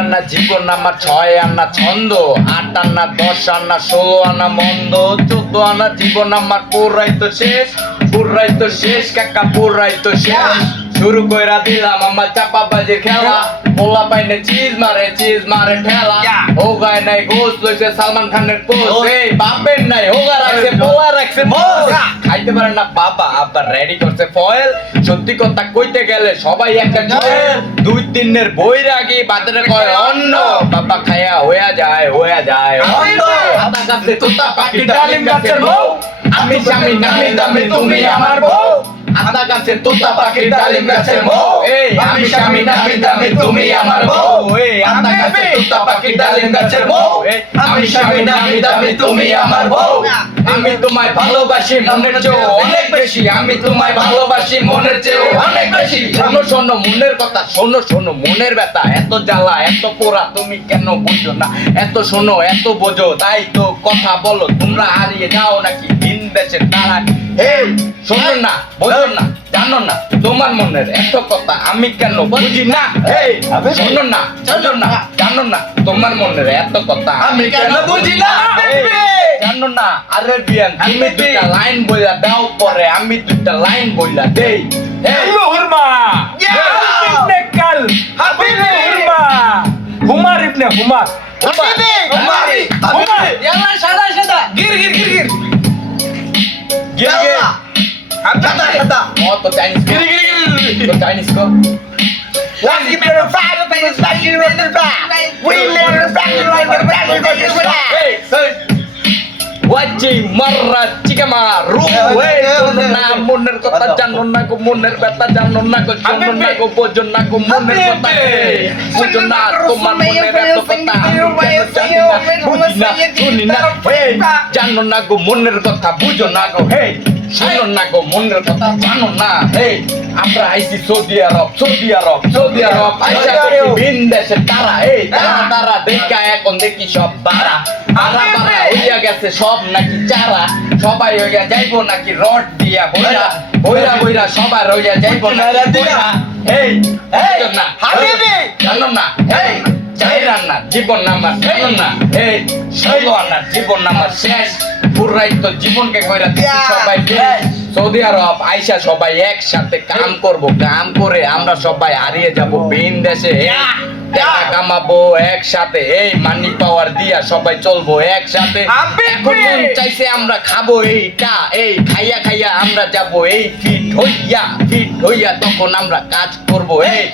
আনা জীবন আমার 6 আনা ছন্দ 8 আনা 10 আনা 16 আনা মন্দ 14 আনা জীবন আমার পুরাই তো শেষ কাকা পুরাই তো শেষ শুরু কইরা দিলাম আমার চাপাবাজির খেলা পোলা পাইনে চিজ মারে ঠেলা ও গায় নাই গোস লইছে সালমান খানের পোস্ট এই বাপের নাই হোগা রাখছে পোলা রাখছে মোস খাইতে পারে না বাবা আবার রেডি করছে ফয়েল সত্যি কথা কইতে গেলে সবাই একটা জয়েল 2-3 নের বই রাগি বাজারে কয় অন্য বাবা খায়া হইয়া যায় অন্য আদা গাছে তোতা পাখি ডালিম গাছের বউ আমি স্বামী নামি দামি তুমি আমার বউ আদা গাছে তোতা পাখি ডালিম গাছের বউ এই আমি স্বামী নামি দামি তুমি আমার বউ এই আদা গাছে তোতা পাখি ডালিম গাছের বউ এই আমি স্বামী নামি দামি তুমি আমার বউ আমি তোমায় ভালোবাসি মনের চেয়ে অনেক বেশি আমি তোমায় ভালোবাসি মনের চেয়ে অনেক বেশি শোনো মনের কথা শোনো মনের ব্যথা এত জ্বালা এত পোড়া তুমি কেন বুঝো না এত শোনো এত বোঝো তাই তো কথা বলো তোমরা হারিয়ে যাও নাকি দিন দেশের তারা এই শোনো না বোঝো না জানো না তোমার মনের এত কথা আমি কেন বুঝি না এই শোনো না জানো না তোমার মনের এত কথা আমি কেন বুঝি না জানো না আরে বিয়ান তুমি দুইটা লাইন বইলা দাও পরে আমি দুইটা লাইন বইলা দেই হুরমা ইবনে কাল হাবিবি হুরমা হুমার ইবনে হুমার হাবিবি ইয়ালা সাদা Gir Kata. Oh, to Chinese ko. To Chinese ko. Let's give it a fight, the thing is back in the back. We live in the back, like the back, like the back. Hey. Wajib marah jika maru. Hey, na muner kota jangan naku muner beta jangan naku jangan naku bojon naku muner kota. Bojon naku muner beta kota. Hey, jangan naku muner kota bojon naku. Hey. শোনো না গো মনের কথা জানো না এই আমরা আইছি Saudi আরব আইসা দেখি ভিন দেশের তারা এই তারা দেখা এখন দেখি সব বাড়া হইয়া গেছে সব নাকি চারা সবাই হইয়া যাইবো নাকি রড দিয়া বইরা সবার হইয়া যাইবো না এই না হাবিবি জানো না এই চাই রান্না জীবন আমার জানো না এই ষোলো আনার জীবন আমার শেষ পুরাই তো জীবনকে কইরা দিছি সবাই সৌদি আরব আইসা সবাই একসাথে কাম করে আমরা সবাই হারিয়ে যাব ভিন দেশে টাকা কামাবো একসাথে এই মানি পাওয়ার দিয়া সবাই চলবো একসাথে এখন মন চাইছে আমরা খাবো এইটা এই খাইয়া আমরা যাব এই ফিট হইয়া তখন আমরা কাজ করব এই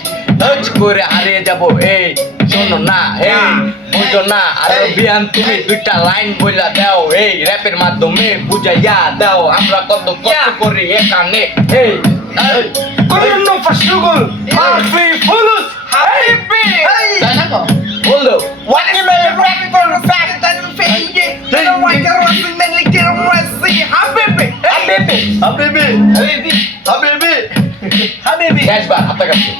কাজ করে হারিয়ে যাব এই শোনো না এই বুঝো না আর বিয়ান তুমি দুইটা লাইন বইলা দাও এই র‍্যাপের মাধ্যমে বুঝাইয়া দাও আমরা কত কষ্ট করি এখানে এই কুল্লু ফাশুগুল মাফি ফুলুস হাবিবি বলো What you made a record for the fact that you fake it. Then I want to run and then get a run see. Habibi. শেষ বার আপনার কাছে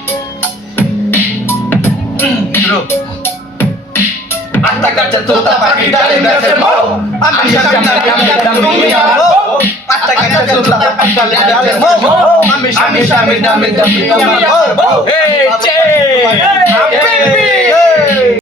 Atta kaca tuta pakai dalim gaser mau. Ambil syam dami mau. Atta kaca tuta pakai dalim gaser mau. Ambil syam dami mau. Hey, Jay!